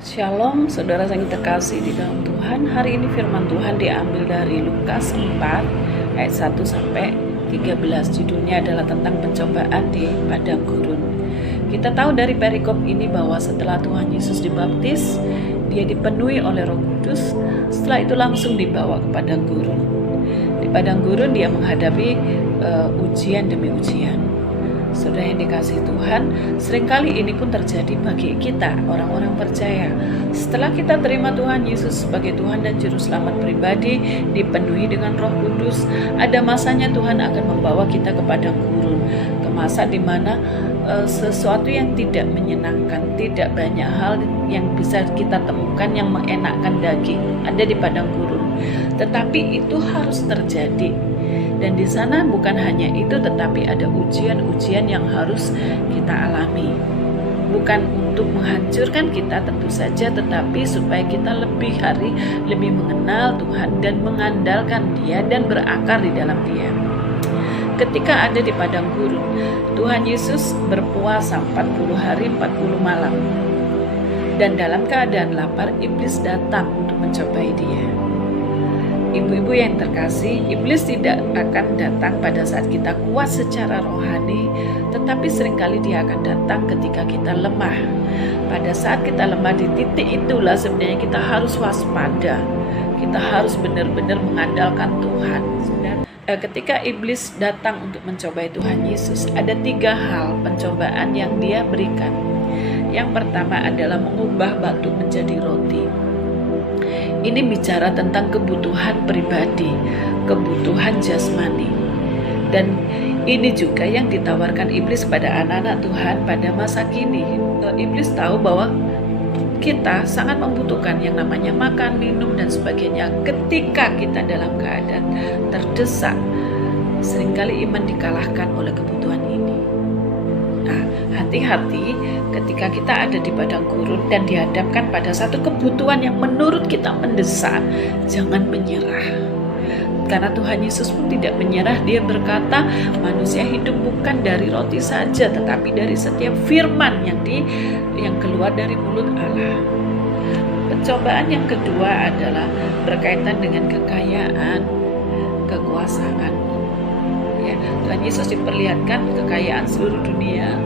Shalom, saudara yang terkasih di dalam Tuhan. Hari ini firman Tuhan diambil dari Lukas 4 ayat 1 sampai 13. Judulnya adalah tentang pencobaan di padang gurun. Kita tahu dari perikop ini bahwa setelah Tuhan Yesus dibaptis, dia dipenuhi oleh Roh Kudus. Setelah itu langsung dibawa ke padang gurun. Di padang gurun dia menghadapi ujian demi ujian. Saudara yang dikasihi Tuhan, seringkali ini pun terjadi bagi kita, orang-orang percaya. Setelah kita terima Tuhan Yesus sebagai Tuhan dan Juru Selamat pribadi, dipenuhi dengan Roh Kudus, ada masanya Tuhan akan membawa kita ke padang gurun, ke masa di mana sesuatu yang tidak menyenangkan, tidak banyak hal yang bisa kita temukan yang mengenakkan daging, ada di padang gurun. Tetapi itu harus terjadi. Dan di sana bukan hanya itu, tetapi ada ujian-ujian yang harus kita alami. Bukan untuk menghancurkan kita tentu saja, tetapi supaya kita lebih mengenal Tuhan dan mengandalkan Dia dan berakar di dalam Dia. Ketika ada di padang gurun, Tuhan Yesus berpuasa 40 hari 40 malam. Dan dalam keadaan lapar, iblis datang untuk mencobai Dia. Ibu-ibu yang terkasih, iblis tidak akan datang pada saat kita kuat secara rohani, tetapi seringkali dia akan datang ketika kita lemah. Pada saat kita lemah, di titik itulah sebenarnya kita harus waspada. Kita harus benar-benar mengandalkan Tuhan. Ketika iblis datang untuk mencobai Tuhan Yesus, ada 3 hal pencobaan yang dia berikan. Yang pertama adalah mengubah batu menjadi roti. Ini bicara tentang kebutuhan pribadi, kebutuhan jasmani. Dan ini juga yang ditawarkan iblis pada anak-anak Tuhan pada masa kini. Iblis tahu bahwa kita sangat membutuhkan yang namanya makan, minum, dan sebagainya. Ketika kita dalam keadaan terdesak, seringkali iman dikalahkan oleh kebutuhan ini. Nah, hati-hati ketika kita ada di padang gurun dan dihadapkan pada satu kebutuhan yang menurut kita mendesak, jangan menyerah. Karena Tuhan Yesus pun tidak menyerah. Dia berkata, manusia hidup bukan dari roti saja, tetapi dari setiap firman yang keluar dari mulut Allah. Pencobaan yang kedua adalah berkaitan dengan kekayaan, kekuasaan. Ya, Tuhan Yesus diperlihatkan kekayaan seluruh dunia,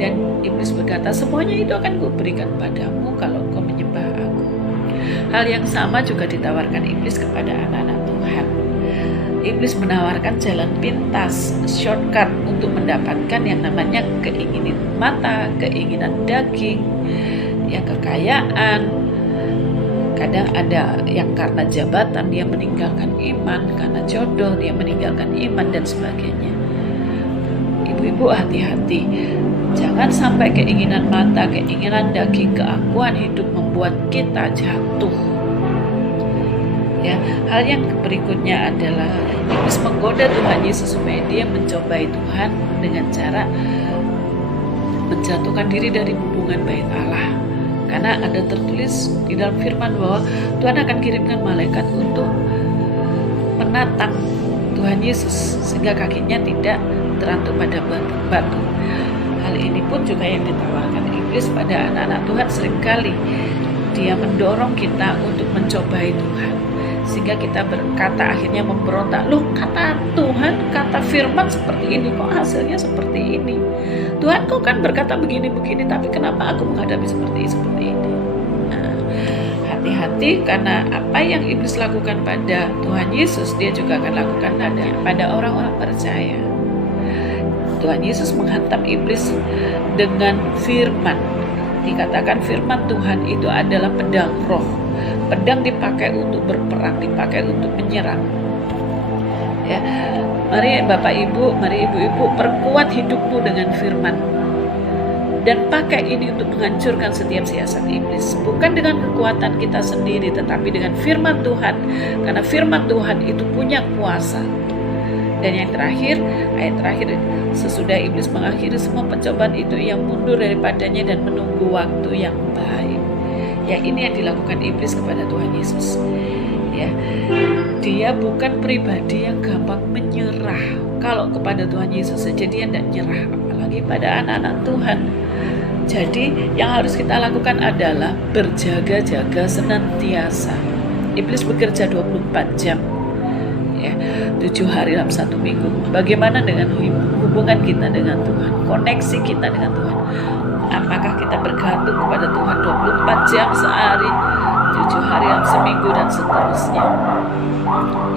dan iblis berkata, semuanya itu akan kuberikan padamu kalau kau menyembah aku. Hal yang sama juga ditawarkan iblis kepada anak-anak Tuhan. Iblis menawarkan jalan pintas, shortcut untuk mendapatkan yang namanya keinginan mata, keinginan daging, ya, kekayaan. Kadang ada yang karena jabatan dia meninggalkan iman, karena jodoh dia meninggalkan iman, dan sebagainya. Ibu-ibu hati-hati, jangan sampai keinginan mata, keinginan daging, keakuan hidup membuat kita jatuh. Ya, hal yang berikutnya adalah iblis menggoda Tuhan Yesus supaya dia mencobai Tuhan dengan cara menjatuhkan diri dari hubungan baik Allah. Karena ada tertulis di dalam firman bahwa Tuhan akan kirimkan malaikat untuk menatang Tuhan Yesus sehingga kakinya tidak terantuk pada batu. Hal ini pun juga yang ditawarkan iblis pada anak-anak Tuhan. Seringkali dia mendorong kita untuk mencobai Tuhan, sehingga kita berkata akhirnya memberontak, loh, kata Tuhan, kata firman seperti ini, kok hasilnya seperti ini. Tuhan, kau kan berkata begini-begini, tapi kenapa aku menghadapi seperti ini? Nah, hati-hati, karena apa yang iblis lakukan pada Tuhan Yesus, dia juga akan lakukan pada orang-orang percaya. Tuhan Yesus menghantam iblis dengan firman. Dikatakan firman Tuhan itu adalah pedang roh. Pedang dipakai untuk berperang, dipakai untuk menyerang. Ya, mari Bapak Ibu, mari Ibu-ibu, perkuat hidupmu dengan firman. Dan pakai ini untuk menghancurkan setiap siasat iblis. Bukan dengan kekuatan kita sendiri, tetapi dengan firman Tuhan. Karena firman Tuhan itu punya kuasa. Dan yang terakhir, ayat terakhir, sesudah iblis mengakhiri semua pencobaan itu, ia mundur daripadanya dan menunggu waktu yang baik. Ya, ini yang dilakukan iblis kepada Tuhan Yesus. Ya, dia bukan pribadi yang gampang menyerah. Kalau kepada Tuhan Yesus saja dia tidak nyerah, apalagi pada anak-anak Tuhan. Jadi yang harus kita lakukan adalah berjaga-jaga senantiasa. Iblis bekerja 24 jam, ya, 7 hari dalam 1 minggu. Bagaimana dengan hubungan kita dengan Tuhan, koneksi kita dengan Tuhan? Apakah kita bergantung kepada Tuhan 24 jam sehari, 7 hari dalam seminggu, dan seterusnya?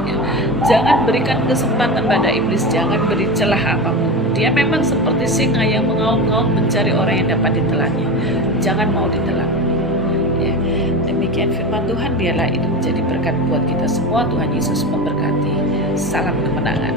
Ya. Jangan berikan kesempatan pada iblis, jangan beri celah apapun. Dia memang seperti singa yang mengaum-ngaum mencari orang yang dapat ditelannya. Jangan mau ditelan. Ya. Demikian firman Tuhan, biarlah itu menjadi berkat buat kita semua. Tuhan Yesus memberkati. Salam kemenangan.